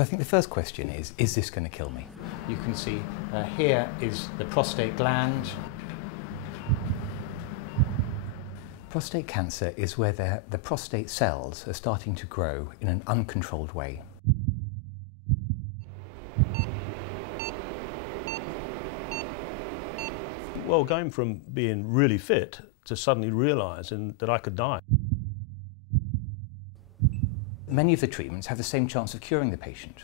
Well, I think the first question is this going to kill me? You can see here is the prostate gland. Prostate cancer is where the prostate cells are starting to grow in an uncontrolled way. Well, going from being really fit to suddenly realising that I could die. Many of the treatments have the same chance of curing the patient.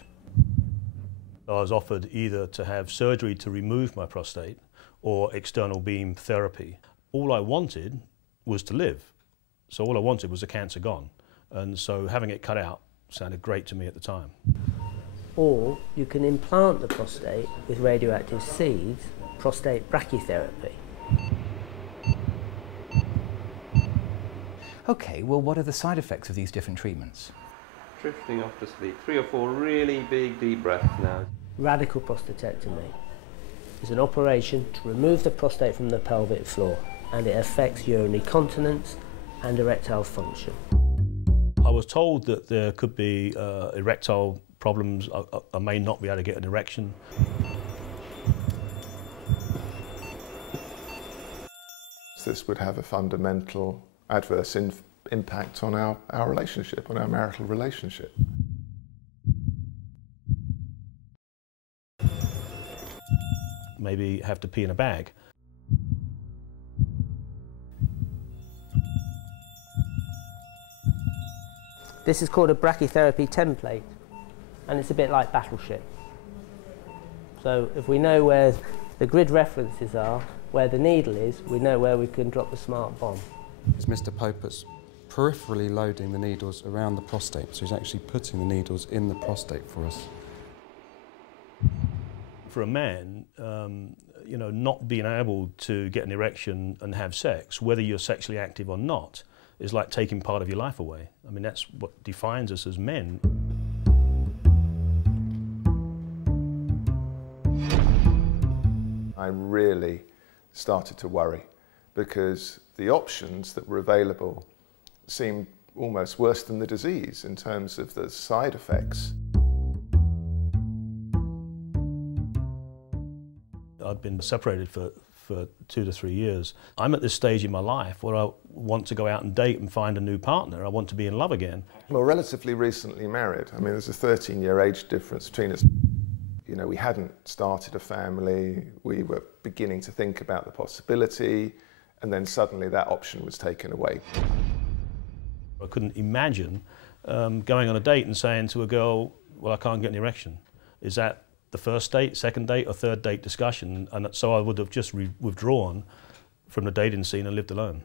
I was offered either to have surgery to remove my prostate or external beam therapy. All I wanted was to live. So all I wanted was the cancer gone. And so having it cut out sounded great to me at the time. Or you can implant the prostate with radioactive seeds, prostate brachytherapy. Okay, well, what are the side effects of these different treatments? Drifting off to sleep. 3 or 4 really big deep breaths now. Radical prostatectomy is an operation to remove the prostate from the pelvic floor, and it affects urinary continence and erectile function. I was told that there could be erectile problems. I may not be able to get an erection. This would have a fundamental adverse impact on our relationship, on our marital relationship. Maybe have to pee in a bag. This is called a brachytherapy template, and it's a bit like Battleship. So if we know where the grid references are, where the needle is, we know where we can drop the smart bomb. Is Mr. Popert's peripherally loading the needles around the prostate, so he's actually putting the needles in the prostate for us. For a man, you know, not being able to get an erection and have sex, whether you're sexually active or not, is like taking part of your life away. I mean, that's what defines us as men. I really started to worry because the options that were available seemed almost worse than the disease in terms of the side effects. I've been separated for 2 to 3 years. I'm at this stage in my life where I want to go out and date and find a new partner. I want to be in love again. Well, relatively recently married. I mean, there's a 13-year age difference between us. You know, we hadn't started a family. We were beginning to think about the possibility, and then suddenly that option was taken away. I couldn't imagine going on a date and saying to a girl, well, I can't get an erection. Is that the first date, second date, or third date discussion? And so I would have just withdrawn from the dating scene and lived alone.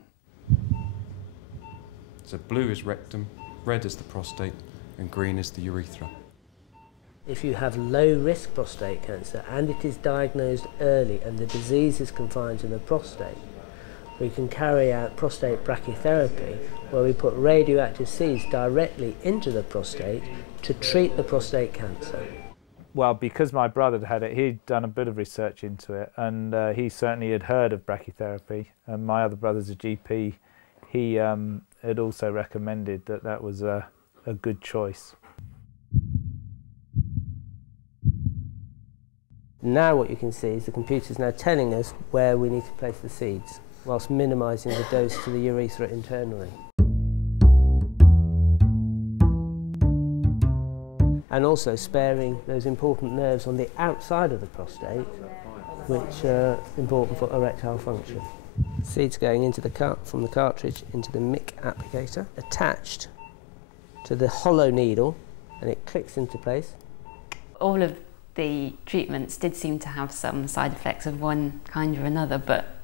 So blue is rectum, red is the prostate, and green is the urethra. If you have low-risk prostate cancer and it is diagnosed early and the disease is confined to the prostate, we can carry out prostate brachytherapy, where we put radioactive seeds directly into the prostate to treat the prostate cancer. Well, because my brother had it, he'd done a bit of research into it, and he certainly had heard of brachytherapy. And my other brother's a GP. He had also recommended that that was a good choice. Now what you can see is the computer's now telling us where we need to place the seeds, whilst minimising the dose to the urethra internally. And also sparing those important nerves on the outside of the prostate, which are important for erectile function. Seeds going into from the cartridge into the MIC applicator, attached to the hollow needle, and it clicks into place. All of the treatments did seem to have some side effects of one kind or another, but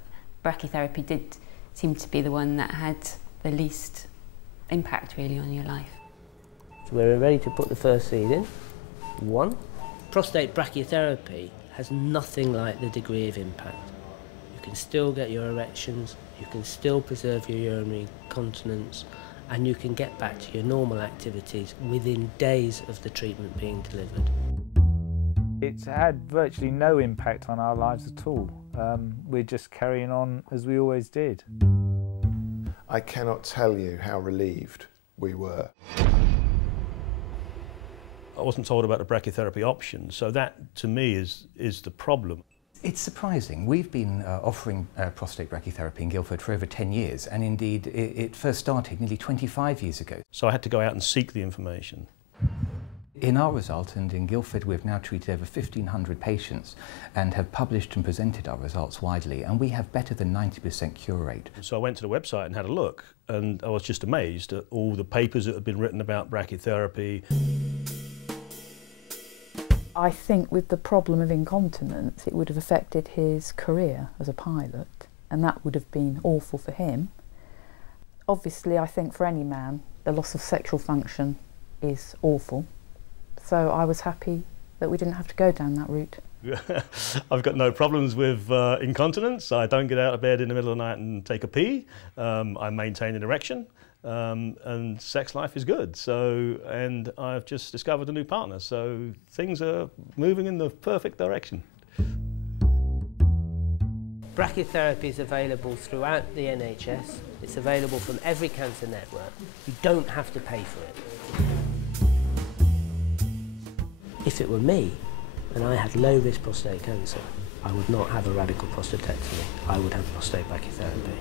brachytherapy did seem to be the one that had the least impact really on your life. So we're ready to put the first seed in. 1. Prostate brachytherapy has nothing like the degree of impact. You can still get your erections, you can still preserve your urinary continence, and you can get back to your normal activities within days of the treatment being delivered. It's had virtually no impact on our lives at all. We're just carrying on as we always did. I cannot tell you how relieved we were. I wasn't told about the brachytherapy option, so that to me is the problem. It's surprising. We've been offering prostate brachytherapy in Guildford for over 10 years, and indeed it first started nearly 25 years ago. So I had to go out and seek the information. In our result, and in Guildford we've now treated over 1,500 patients and have published and presented our results widely, and we have better than 90% cure rate. So I went to the website and had a look, and I was just amazed at all the papers that had been written about brachytherapy. I think with the problem of incontinence, it would have affected his career as a pilot, and that would have been awful for him. Obviously, I think for any man, the loss of sexual function is awful. So I was happy that we didn't have to go down that route. I've got no problems with incontinence. I don't get out of bed in the middle of the night and take a pee. I maintain an erection. And sex life is good, and I've just discovered a new partner, so things are moving in the perfect direction. Brachytherapy is available throughout the NHS. It's available from every cancer network. You don't have to pay for it. If it were me, and I had low-risk prostate cancer, I would not have a radical prostatectomy. I would have prostate brachytherapy.